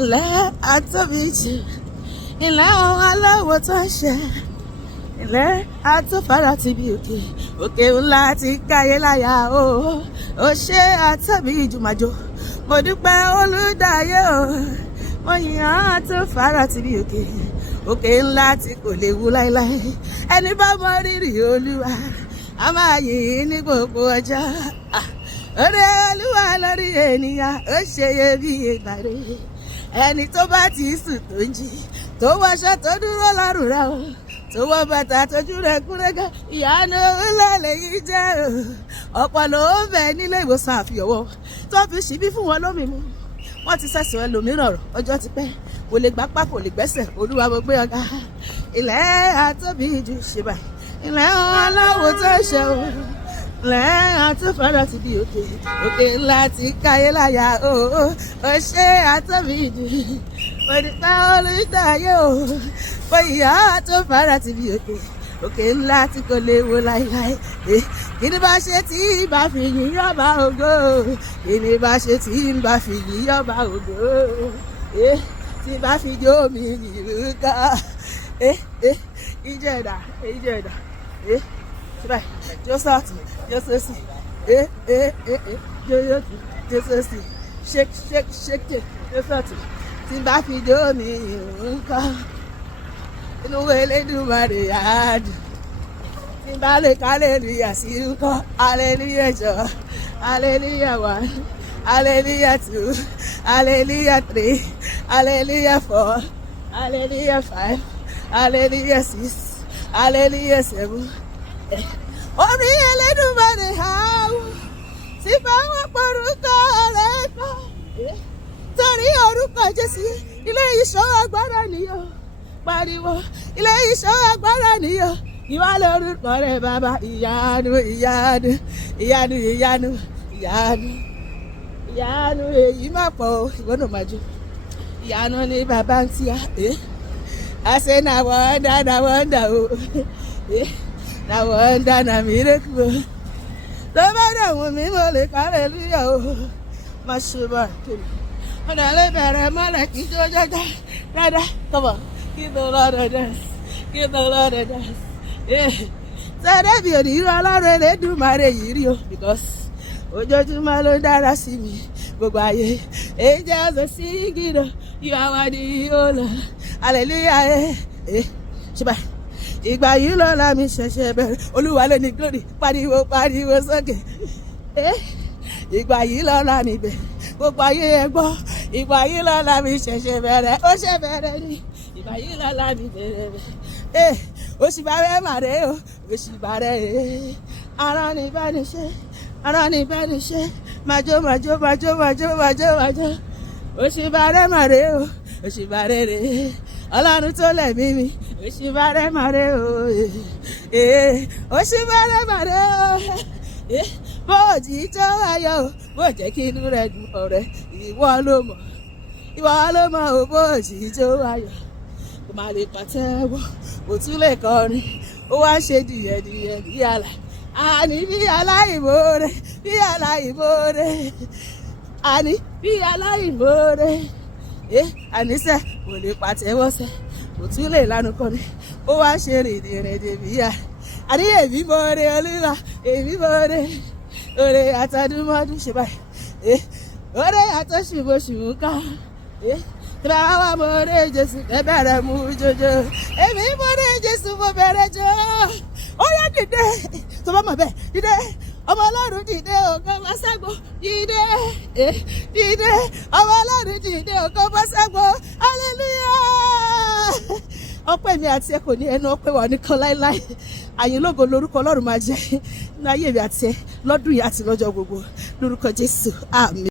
ilẹ̀ atobiju, ilẹ̀ alawotan ṣe, ilẹ̀ atofara ti bí òkè, òkè ńlá ti káyé láyà o. Ó ṣe atobiju màjò, mo dúpẹ́ olùdáyé o. Mo yìn ọ́ atofara ti bí òkè, òkè ńlá tí kò lè wú láéláé. Ẹni bá mọ rírì Olúwa, a máa yìn ní gbogbo ọjọ́. Oore Olúwa lórí ènìyàn, ó ṣe iyebíye gbàre. Ẹni tó bá ti sùn tó ń jí, tó wọṣọ tó dúró lọ́rùn rẹ̀ o, tó wọ bàtà tójú rẹ̀ kúrẹ́gà, ìyanu ńlá lèyí jẹ́ o. Ọ̀pọ̀ ló ń bẹ nílé ìwòsàn àfihàn tó fi ṣíbí fún wọn lómi mu. Wọ́n ti sẹ̀sùn ẹlòmíràn rọ̀ ọjọ́ ti pẹ́, kò lè gbápá kò lè gbẹ́sẹ̀. Olúwa mo gbé ọ̀gá. Ilẹ̀ atobiju ṣe báyìí, ilẹ̀ alawotan ṣe o, ilẹ̀ atofara ti bí òkè, òkè ńlá ti káyé láyà o. Ó ṣe atobiju, mo dúpẹ́ olùdáyé o. Mo yìn ọ́ atofara ti bí òkè, òkè ńlá tí kò lè wó láéláé. Kí ni bá ṣe tí bá fi yìn ọba ògo? Kí ni bá ṣe tí bá fi yìn ọba ògo? Tí bá fi jó mi ìlú ká. Ìjẹ̀dá, ìjẹ̀dá. Ṣùgbọ́n jó sọ́ọ̀tì, jó sọ́ọ̀sì. Jó yóòtù, jó sọ́ọ̀sì. Shake, shake, shake, jó sọ́ọ̀tì. Tí bá fi jó mi ìlú ká. Inú Elédùmarè á dùn. Tí bá lè hallelujah sí ńkọ́, hallelujah jọ, hallelujah 1, hallelujah 2, hallelujah 3, hallelujah 4, hallelujah 5, hallelujah 6, hallelujah 7. Orí Elédùmarè á wù, tí bá wọ́n porúkọ rẹ̀ kọ́. Torí orúkọ Jésù, ilé ìṣọ́ agbára nìyó. Pariwo, ilé ìṣọ́ agbára nìyó. Ìwà lórúkọ rẹ̀ bàbá. Ìyanu, ìyanu, ìyanu, ìyanu, ìyanu, ìyanu èyí má pọ̀ o. Ìwọ náà máa jó. Ìyanu ni bàbá ń tíya. I say na wonder o. Na wonder na miracle o. Tó bá dẹ̀wọ̀n mi mo lè hallelujah o. Má ṣe bá kiri. Ọ̀nà lè bẹ̀rẹ̀ mọ́lẹ̀ kí jó jẹ́jẹ́. Dáadáa, come on. Give the Lord a dance. Give the Lord a dance. Sẹ́dẹ̀ bí onírú Ọlọ́run Elédùmarè yìí rí o, because ojoojúmọ́ ló dára sí mi gbogbo ayé. Angels are singing o, you are worthy o Lord. Hallelujah. Ṣé báyìí? Ìgbà yìí lọ́la mi ṣẹ̀ṣẹ̀ bẹ̀rẹ̀. Olúwa ló ní glory. Pariwo, pariwo sókè. Ìgbà yìí lọ́la mi bẹ̀rẹ̀. Gbogbo ayé ẹ gbọ́. Ìgbà yìí lọ́la mi ṣẹ̀ṣẹ̀ bẹ̀rẹ̀. Ó ṣẹ̀ bẹ̀rẹ̀ ni. Ìgbà yìí lọ́la mi bẹ̀rẹ̀. Òṣìbàrẹ̀ màrè o, òṣìbàrẹ̀. Ara ni bá ní ṣe, ara ni bá ní ṣe. Màjó, màjó, màjó, màjó, màjó, màjó. Òṣìbàrẹ̀ màrè o, òṣìbàrẹ̀ rè. Ọlọ́run tó lẹ̀mí mi, òṣìbàrẹ̀ màrè o. Òṣìbàrẹ̀ màrè o. Bó jí tó ayọ̀ o, bó jẹ́ kí inú rẹ̀ dùn ọ̀rẹ́. Ìwọ ló mọ̀, ìwọ ló mọ̀ o, bó jí tó ayọ̀. Kò má lè pàtẹ́wọ́, kò tún lè kọrin. Ó wá ń ṣe dìyẹ̀dìyẹ̀ bí àlà. Àní bí aláìmoore, bí aláìmoore. Àní bí aláìmoore. Àníṣe kò lè pàtẹ́wọ́ sẹ́, kò tún lè lanu kọrin. Ó wá ń ṣe rèdèrèdè bí àlà. Àní èmi moore Olúwa, èmi moore. Oore àtọdúnmọ́dún ṣe báyìí. Oore àtọṣùbọ̀ṣùbọ̀ ká. Tẹ́lá wá moore Jésù, ẹ bẹ̀rẹ̀ mú jọjọ. Èmi moore Jésù, mo bẹ̀rẹ̀ jọ. Ó yá dìde, tó bá mọ̀ bẹ́ẹ̀, dìde. Ọmọ Ọlọ́run dìde, ògo bá ságbó. Dìde, dìde. Ọmọ Ọlọ́run dìde, ògo bá ságbó. Hallelujah. Ọpẹ́ mi àti ẹ kò ní ẹnu ọpẹ́ wà nìkan láéláé. Àyìn lógo lórúkọ Ọlọ́run máa jẹ́ nínú ayé mi àti ẹ lọ́dún yìí àti lọ́jọ́ gbogbo. Lórúkọ Jésù, àmín.